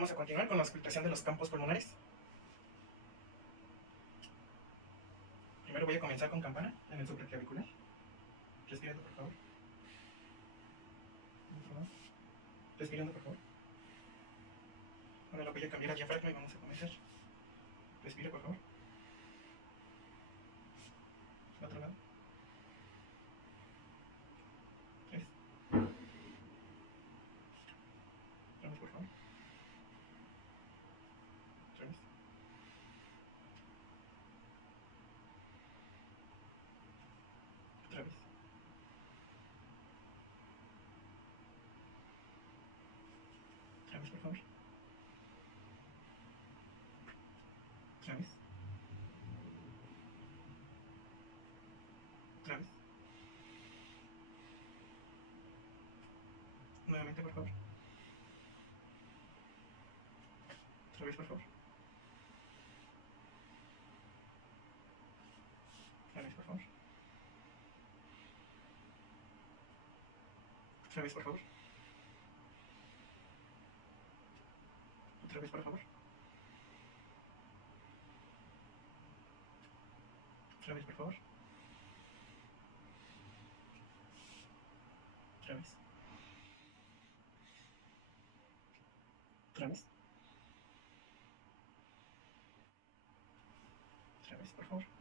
Vamos a continuar con la auscultación de los campos pulmonares. Primero voy a comenzar con campana en el supraclavicular. Respirando, por favor. Respirando, por favor. Ahora lo voy a cambiar a diafragma y vamos a comenzar. Respire, por favor. Al otro lado. 3. Otra vez, por favor. Otra vez. Otra vez. Otra vez, por favor. Otra vez. Otra vez. Nuevamente, por favor. Otra vez, por favor. Otra vez, por favor. Otra vez, por favor. Otra vez, por favor. Otra vez, por favor. Otra vez. Otra vez. Otra vez, por favor.